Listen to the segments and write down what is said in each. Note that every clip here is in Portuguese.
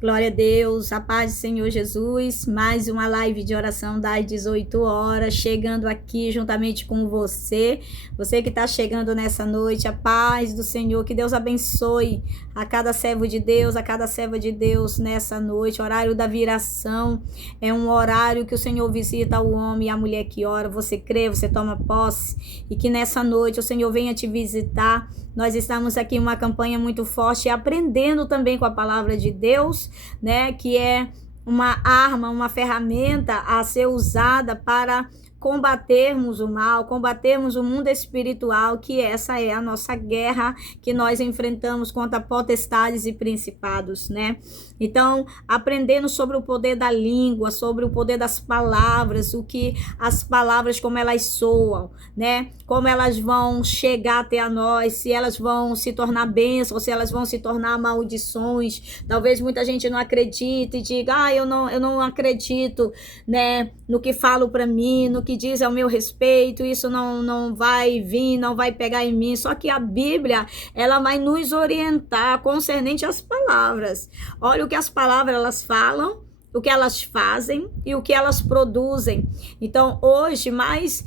Glória a Deus, a paz do Senhor Jesus, mais uma live de oração das 18 horas, chegando aqui juntamente com você que está chegando nessa noite, a paz do Senhor, que Deus abençoe a cada servo de Deus, a cada serva de Deus nessa noite. Horário da viração é um horário que o Senhor visita o homem e a mulher que ora. Você crê, você toma posse, e que nessa noite o Senhor venha te visitar. Nós estamos aqui em uma campanha muito forte, aprendendo também com a palavra de Deus, né, que é uma arma, uma ferramenta a ser usada para combatermos o mal, combatermos o mundo espiritual, que essa é a nossa guerra que nós enfrentamos contra potestades e principados, né? Então, aprendendo sobre o poder da língua, sobre o poder das palavras, o que as palavras, como elas soam, né? Como elas vão chegar até a nós, se elas vão se tornar bênçãos, se elas vão se tornar maldições. Talvez muita gente não acredite e diga, eu não acredito, né, no que falo para mim, no que diz ao meu respeito, isso não vai vir, não vai pegar em mim. Só que a Bíblia, ela vai nos orientar concernente às palavras. Olha o que as palavras elas falam, o que elas fazem e o que elas produzem. Então, hoje, mais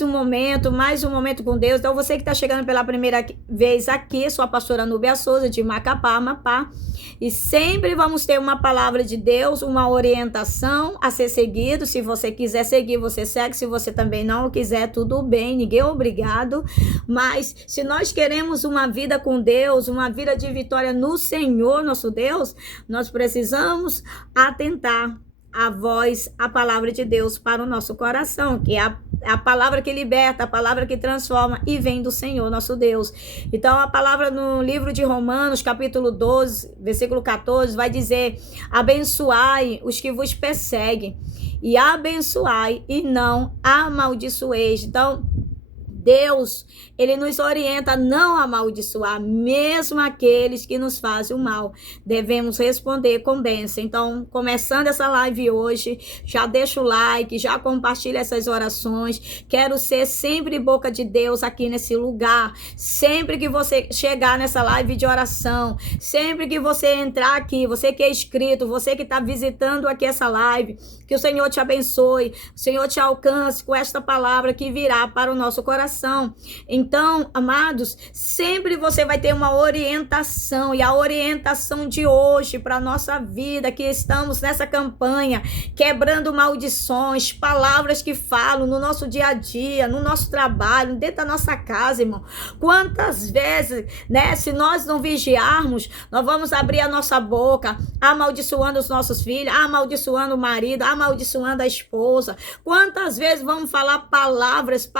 um momento com Deus. Então, você que está chegando pela primeira vez aqui, sou a pastora Núbia Souza, de Macapá, Amapá, e sempre vamos ter uma palavra de Deus, uma orientação a ser seguido. Se você quiser seguir, você segue. Se você também não quiser, tudo bem, ninguém é obrigado. Mas, se nós queremos uma vida com Deus, uma vida de vitória no Senhor, nosso Deus, nós precisamos atentar a voz, a palavra de Deus para o nosso coração, que é a palavra que liberta, a palavra que transforma e vem do Senhor, nosso Deus. Então, a palavra no livro de Romanos, capítulo 12, versículo 14, vai dizer: abençoai os que vos perseguem, e abençoai e não amaldiçoeis. Então, Deus, ele nos orienta a não amaldiçoar, mesmo aqueles que nos fazem o mal. Devemos responder com bênção. Então, começando essa live hoje, já deixa o like, já compartilha essas orações. Quero ser sempre boca de Deus aqui nesse lugar. Sempre que você chegar nessa live de oração, sempre que você entrar aqui, você que é inscrito, você que está visitando aqui essa live, que o Senhor te abençoe, o Senhor te alcance com esta palavra que virá para o nosso coração. Então, amados, sempre você vai ter uma orientação, e a orientação de hoje para a nossa vida, que estamos nessa campanha, quebrando maldições, palavras que falam no nosso dia a dia, no nosso trabalho, dentro da nossa casa, irmão. Quantas vezes, né, se nós não vigiarmos, nós vamos abrir a nossa boca, amaldiçoando os nossos filhos, amaldiçoando o marido, amaldiçoando a esposa. Quantas vezes vamos falar palavras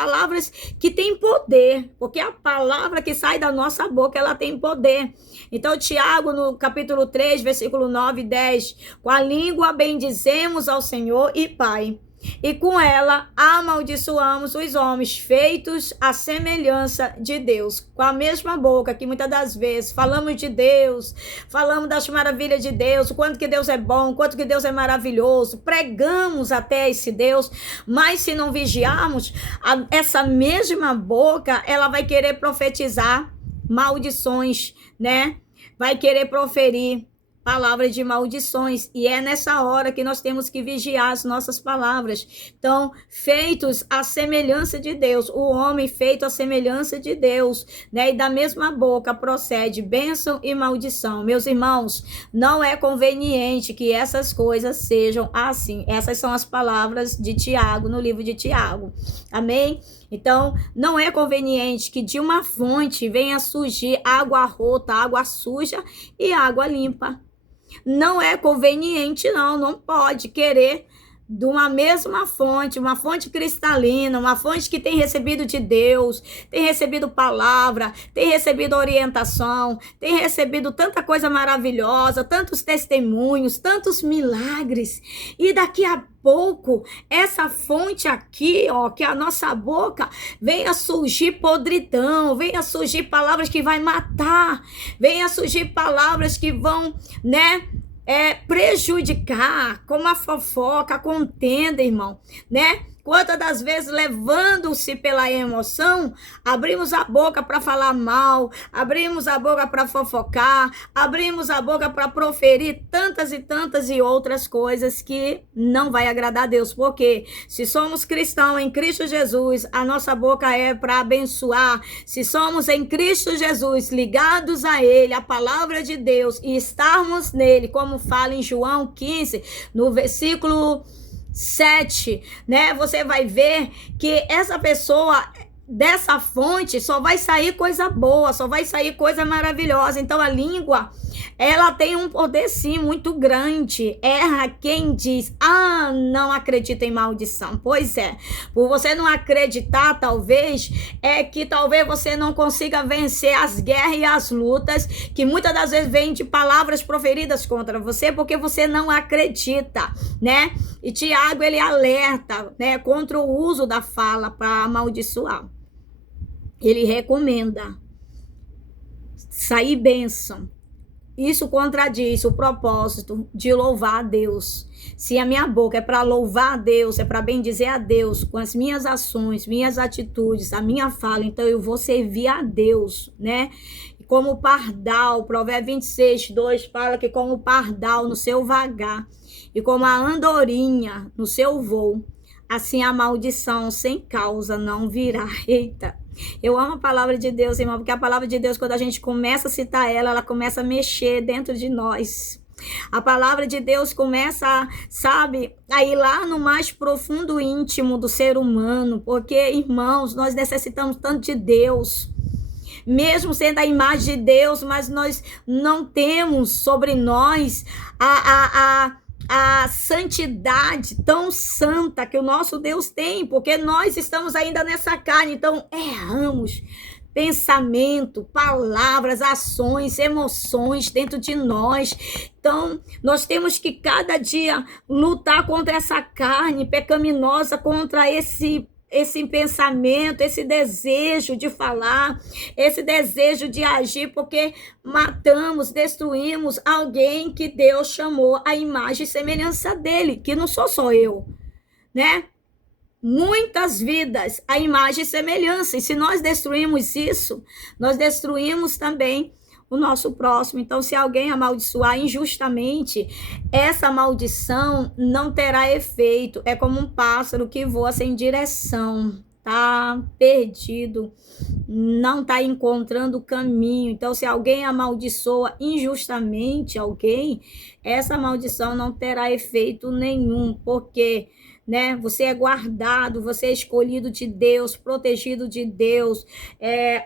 que tem poder, porque a palavra que sai da nossa boca, ela tem poder. Então, Tiago, no capítulo 3, versículo 9 e 10, com a língua bendizemos ao Senhor e Pai, e com ela amaldiçoamos os homens feitos à semelhança de Deus. Com a mesma boca que muitas das vezes falamos de Deus, falamos das maravilhas de Deus, o quanto que Deus é bom, o quanto que Deus é maravilhoso, pregamos até esse Deus, mas se não vigiarmos, essa mesma boca, ela vai querer profetizar maldições, né? Vai querer proferir palavras de maldições, e é nessa hora que nós temos que vigiar as nossas palavras. Então, feitos à semelhança de Deus, o homem feito à semelhança de Deus, né? E da mesma boca procede bênção e maldição. Meus irmãos, não é conveniente que essas coisas sejam assim. Essas são as palavras de Tiago, no livro de Tiago. Amém? Então, não é conveniente que de uma fonte venha surgir água rota, água suja e água limpa. Não é conveniente, não pode querer de uma mesma fonte, uma fonte cristalina, uma fonte que tem recebido de Deus, tem recebido palavra, tem recebido orientação, tem recebido tanta coisa maravilhosa, tantos testemunhos, tantos milagres, e daqui a pouco, essa fonte aqui, ó, que é a nossa boca, venha surgir podridão, venha surgir palavras que vai matar, venha surgir palavras que vão, né, prejudicar, como a fofoca, a contenda, irmão, né? Quantas das vezes, levando-se pela emoção, abrimos a boca para falar mal, abrimos a boca para fofocar, abrimos a boca para proferir tantas e outras coisas que não vai agradar a Deus. Porque se somos cristãos em Cristo Jesus, a nossa boca é para abençoar. Se somos em Cristo Jesus, ligados a Ele, a palavra de Deus, e estarmos nele, como fala em João 15, no versículo 7, né? Você vai ver que essa pessoa, dessa fonte, só vai sair coisa boa, só vai sair coisa maravilhosa. Então a língua, ela tem um poder sim muito grande. Erra quem diz: ah, não acredita em maldição. Pois é, por você não acreditar, talvez você não consiga vencer as guerras e as lutas que muitas das vezes vêm de palavras proferidas contra você, porque você não acredita, né? E Tiago, ele alerta, né, contra o uso da fala para amaldiçoar. Ele recomenda sair bênção. Isso contradiz o propósito de louvar a Deus. Se a minha boca é para louvar a Deus, é para bendizer a Deus com as minhas ações, minhas atitudes, a minha fala, então eu vou servir a Deus, né? Como o pardal, Provérbios 26, 2 fala que como o pardal no seu vagar e como a andorinha no seu voo, assim a maldição sem causa não virá. Eita! Eu amo a palavra de Deus, irmão, porque a palavra de Deus, quando a gente começa a citar ela começa a mexer dentro de nós. A palavra de Deus começa, sabe, a ir lá no mais profundo íntimo do ser humano, porque, irmãos, nós necessitamos tanto de Deus. Mesmo sendo a imagem de Deus, mas nós não temos sobre nós a santidade tão santa que o nosso Deus tem, porque nós estamos ainda nessa carne, então erramos pensamento, palavras, ações, emoções dentro de nós. Então, nós temos que cada dia lutar contra essa carne pecaminosa, contra esse pensamento, esse desejo de falar, esse desejo de agir, porque matamos, destruímos alguém que Deus chamou à imagem e semelhança dele, que não sou só eu, né? Muitas vidas, a imagem e semelhança, e se nós destruímos isso, nós destruímos também o nosso próximo. Então, se alguém amaldiçoar injustamente, essa maldição não terá efeito. É como um pássaro que voa sem direção, tá perdido, não tá encontrando o caminho. Então, se alguém amaldiçoa injustamente alguém, essa maldição não terá efeito nenhum, porque, né, você é guardado, você é escolhido de Deus, protegido de Deus.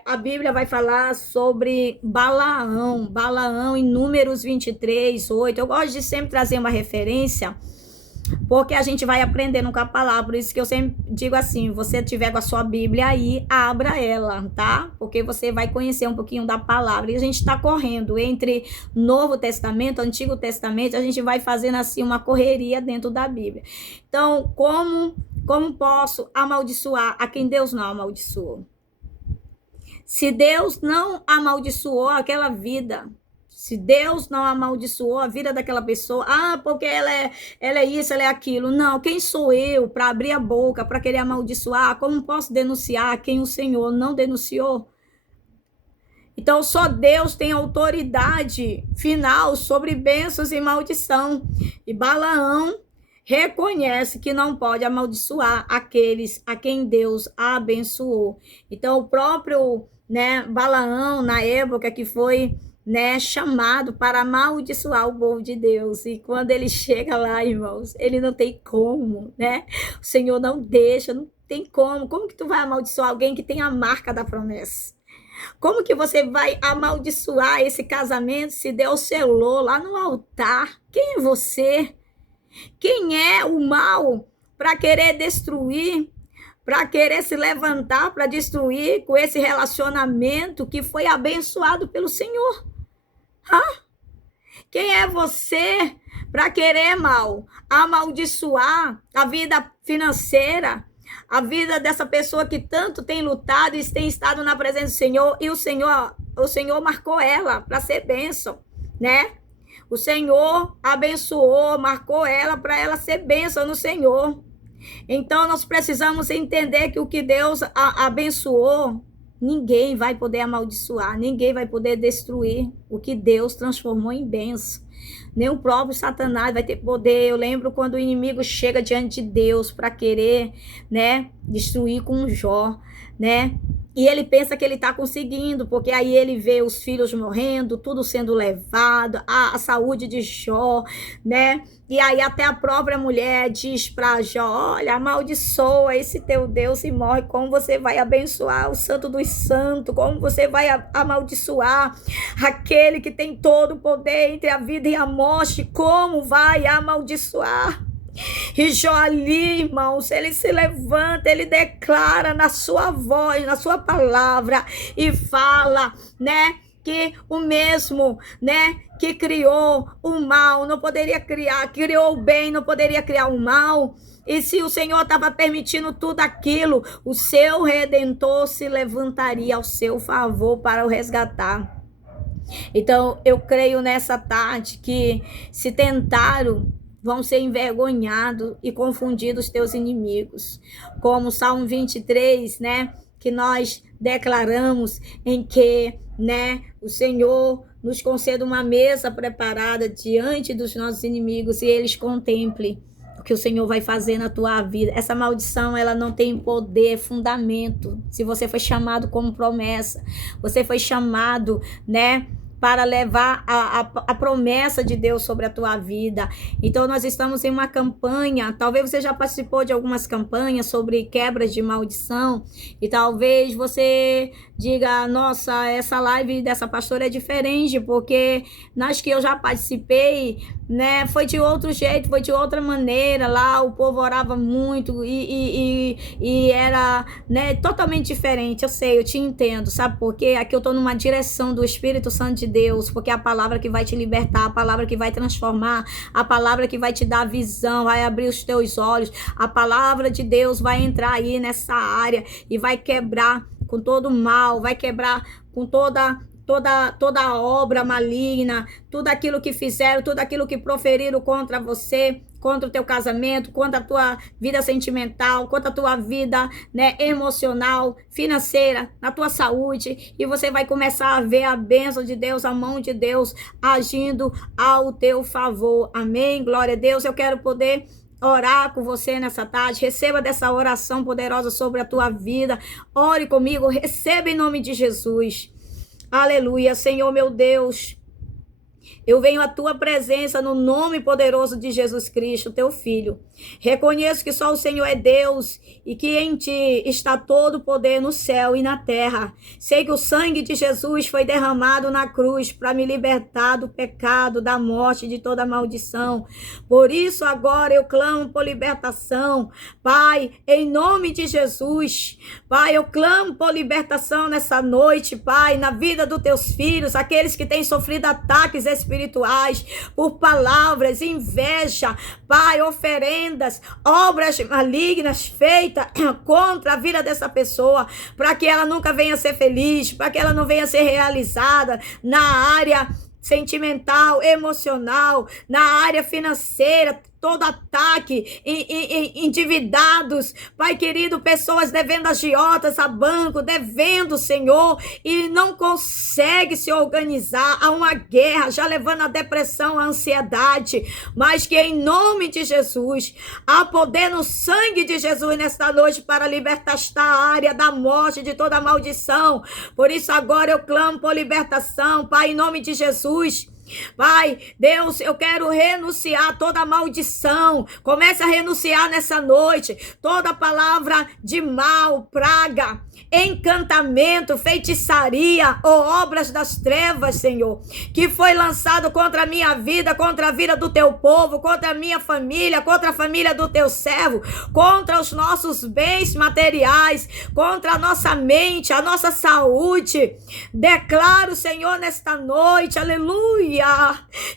A Bíblia vai falar sobre Balaão em Números 23, 8. Eu gosto de sempre trazer uma referência, porque a gente vai aprendendo com a palavra. Por isso que eu sempre digo assim: você tiver com a sua Bíblia aí, abra ela, tá? Porque você vai conhecer um pouquinho da palavra. E a gente está correndo entre Novo Testamento, Antigo Testamento, a gente vai fazendo assim uma correria dentro da Bíblia. Então, como posso amaldiçoar a quem Deus não amaldiçoou? Se Deus não amaldiçoou aquela vida, se Deus não amaldiçoou a vida daquela pessoa, porque ela é isso, ela é aquilo. Não, quem sou eu para abrir a boca, para querer amaldiçoar? Como posso denunciar quem o Senhor não denunciou? Então, só Deus tem autoridade final sobre bênçãos e maldição. E Balaão reconhece que não pode amaldiçoar aqueles a quem Deus abençoou. Então, o próprio, né, Balaão, na época que foi, né, chamado para amaldiçoar o povo de Deus, e quando ele chega lá, irmãos, ele não tem como, né? O Senhor não deixa, não tem como que tu vai amaldiçoar alguém que tem a marca da promessa? Como que você vai amaldiçoar esse casamento se Deus selou lá no altar? Quem é você? Quem é o mal para querer destruir, para querer se levantar, para destruir com esse relacionamento que foi abençoado pelo Senhor? Quem é você para querer, mal, amaldiçoar a vida financeira, a vida dessa pessoa que tanto tem lutado e tem estado na presença do Senhor, e o Senhor marcou ela para ser bênção, né? O Senhor abençoou, marcou ela para ela ser bênção no Senhor. Então, nós precisamos entender que o que Deus abençoou, ninguém vai poder amaldiçoar, ninguém vai poder destruir o que Deus transformou em bênção. Nem o próprio Satanás vai ter poder. Eu lembro quando o inimigo chega diante de Deus para querer, né, destruir com Jó, né? E ele pensa que ele está conseguindo, porque aí ele vê os filhos morrendo, tudo sendo levado, a saúde de Jó, né? E aí até a própria mulher diz para Jó, olha, amaldiçoa esse teu Deus e morre, como você vai abençoar o santo dos santos, como você vai amaldiçoar aquele que tem todo o poder entre a vida e a morte, como vai amaldiçoar? E Jó ali, irmãos, ele se levanta, ele declara na sua voz, na sua palavra, e fala, né, que o mesmo, né, que criou o mal, não poderia criou o bem, não poderia criar o mal. E se o Senhor estava permitindo tudo aquilo, o seu Redentor se levantaria ao seu favor para o resgatar. Então, eu creio nessa tarde que se tentaram, vão ser envergonhados e confundidos os teus inimigos. Como o Salmo 23, né, que nós declaramos em que, né, o Senhor nos conceda uma mesa preparada diante dos nossos inimigos e eles contemplem o que o Senhor vai fazer na tua vida. Essa maldição, ela não tem poder, fundamento. Se você foi chamado como promessa, você foi chamado, né, para levar a promessa de Deus sobre a tua vida. Então, nós estamos em uma campanha, talvez você já participou de algumas campanhas sobre quebras de maldição, e talvez você diga, nossa, essa live dessa pastora é diferente, porque nas que eu já participei, né, foi de outro jeito, foi de outra maneira, lá o povo orava muito e era, né, totalmente diferente. Eu sei, eu te entendo, sabe por quê? Aqui eu tô numa direção do Espírito Santo de Deus, porque é a palavra que vai te libertar, a palavra que vai transformar, a palavra que vai te dar visão, vai abrir os teus olhos, a palavra de Deus vai entrar aí nessa área e vai quebrar com todo o mal, vai quebrar com toda a obra maligna, tudo aquilo que fizeram, tudo aquilo que proferiram contra você, contra o teu casamento, contra a tua vida sentimental, contra a tua vida, né, emocional, financeira, na tua saúde, e você vai começar a ver a bênção de Deus, a mão de Deus agindo ao teu favor. Amém? Glória a Deus. Eu quero poder orar com você nessa tarde. Receba dessa oração poderosa sobre a tua vida. Ore comigo, receba em nome de Jesus. Aleluia, Senhor meu Deus, eu venho à tua presença no nome poderoso de Jesus Cristo, teu Filho. Reconheço que só o Senhor é Deus e que em ti está todo o poder no céu e na terra. Sei que o sangue de Jesus foi derramado na cruz para me libertar do pecado, da morte, de toda maldição. Por isso agora eu clamo por libertação. Pai, em nome de Jesus, Pai, eu clamo por libertação nessa noite, Pai, na vida dos teus filhos, aqueles que têm sofrido ataques espirituais, por palavras, inveja, Pai, oferendas, obras malignas feitas contra a vida dessa pessoa, para que ela nunca venha a ser feliz, para que ela não venha a ser realizada na área sentimental, emocional, na área financeira, todo ataque, endividados, Pai querido, pessoas devendo agiotas a banco, devendo, Senhor, e não consegue se organizar, há uma guerra, já levando a depressão, a ansiedade, mas que em nome de Jesus, há poder no sangue de Jesus nesta noite para libertar esta área da morte, de toda maldição. Por isso agora eu clamo por libertação, Pai, em nome de Jesus. Pai, Deus, eu quero renunciar a toda maldição. Comece a renunciar nessa noite toda palavra de mal, praga, encantamento, feitiçaria ou obras das trevas, Senhor, que foi lançado contra a minha vida, contra a vida do teu povo, contra a minha família, contra a família do teu servo, contra os nossos bens materiais, contra a nossa mente, a nossa saúde. Declaro, Senhor, nesta noite, aleluia,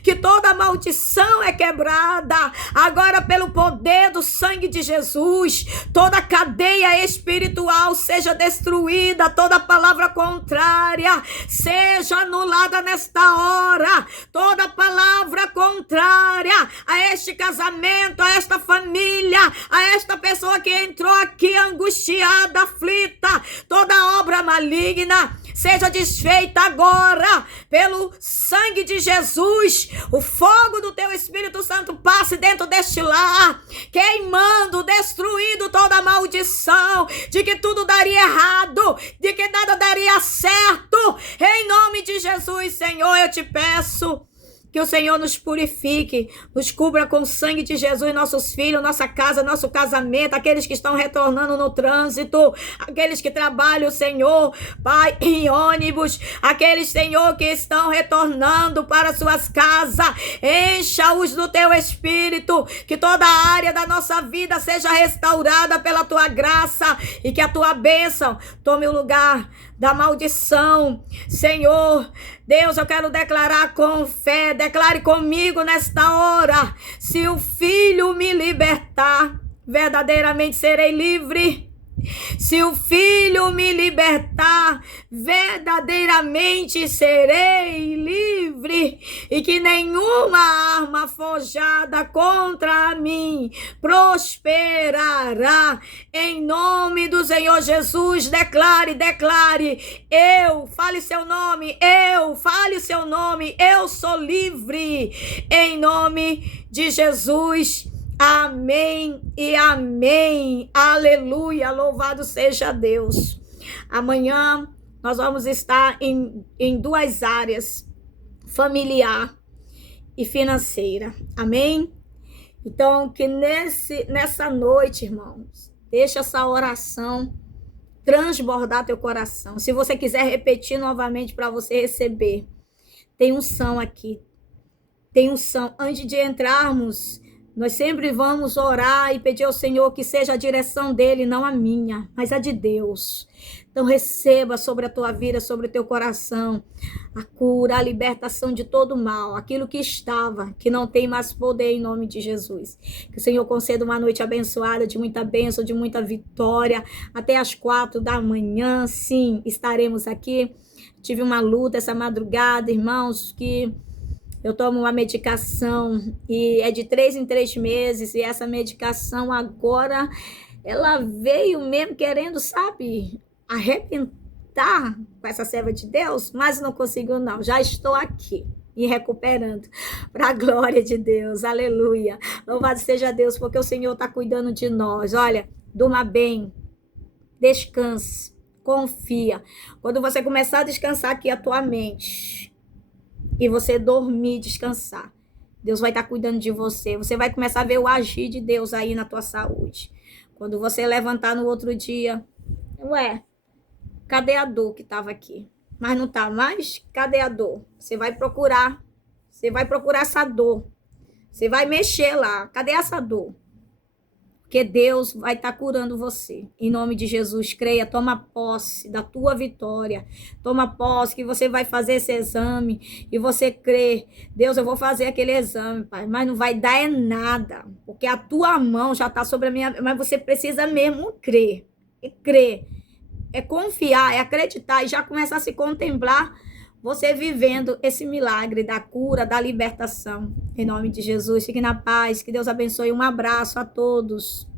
que toda maldição é quebrada agora pelo poder do sangue de Jesus. Toda cadeia espiritual seja destruída, toda palavra contrária seja anulada nesta hora, toda palavra contrária a este casamento, a esta família, a esta pessoa que entrou aqui angustiada, aflita, toda obra maligna seja desfeita agora pelo sangue de Jesus. O fogo do teu Espírito Santo passe dentro deste lar, queimando, destruindo toda maldição de que tudo daria errado, de que nada daria certo. Em nome de Jesus, Senhor, eu te peço que o Senhor nos purifique, nos cubra com o sangue de Jesus, nossos filhos, nossa casa, nosso casamento, aqueles que estão retornando no trânsito, aqueles que trabalham, Senhor, Pai, em ônibus, aqueles, Senhor, que estão retornando para suas casas, encha-os do teu Espírito, que toda a área da nossa vida seja restaurada pela tua graça e que a tua bênção tome o lugar da maldição. Senhor, Deus, eu quero declarar com fé, declare comigo nesta hora, se o Filho me libertar, verdadeiramente serei livre. Se o Filho me libertar, verdadeiramente serei livre, e que nenhuma arma forjada contra mim prosperará. Em nome do Senhor Jesus, declare, fale seu nome, eu sou livre, em nome de Jesus. Amém e amém. Aleluia. Louvado seja Deus. Amanhã nós vamos estar em duas áreas, familiar e financeira. Amém? Então, que nessa noite, irmãos, deixa essa oração transbordar teu coração. Se você quiser repetir novamente para você receber, tem unção aqui. Tem unção. Antes de entrarmos, nós sempre vamos orar e pedir ao Senhor que seja a direção dele, não a minha, mas a de Deus. Então receba sobre a tua vida, sobre o teu coração, a cura, a libertação de todo mal, aquilo que estava, que não tem mais poder, em nome de Jesus. Que o Senhor conceda uma noite abençoada, de muita bênção, de muita vitória, até as 4 da manhã, sim, estaremos aqui. Tive uma luta essa madrugada, irmãos, que eu tomo uma medicação e é de 3 em 3 meses, e essa medicação agora, ela veio mesmo querendo, sabe, arrebentar com essa serva de Deus, mas não conseguiu não, já estou aqui e recuperando, para a glória de Deus, aleluia, louvado seja Deus, porque o Senhor está cuidando de nós. Olha, durma bem, descanse, confia, quando você começar a descansar aqui a tua mente, e você dormir, descansar, Deus vai estar cuidando de você. Você vai começar a ver o agir de Deus aí na tua saúde. Quando você levantar no outro dia, ué, cadê a dor que estava aqui? Mas não está mais? Cadê a dor? Você vai procurar essa dor. Você vai mexer lá. Cadê essa dor? Porque Deus vai estar curando você. Em nome de Jesus, creia, toma posse da tua vitória. Toma posse que você vai fazer esse exame e você crê. Deus, eu vou fazer aquele exame, Pai, mas não vai dar nada. Porque a tua mão já está sobre a minha... Mas você precisa mesmo crer. E crer. É confiar, é acreditar e já começar a se contemplar você vivendo esse milagre da cura, da libertação. Em nome de Jesus, fique na paz, que Deus abençoe. Um abraço a todos.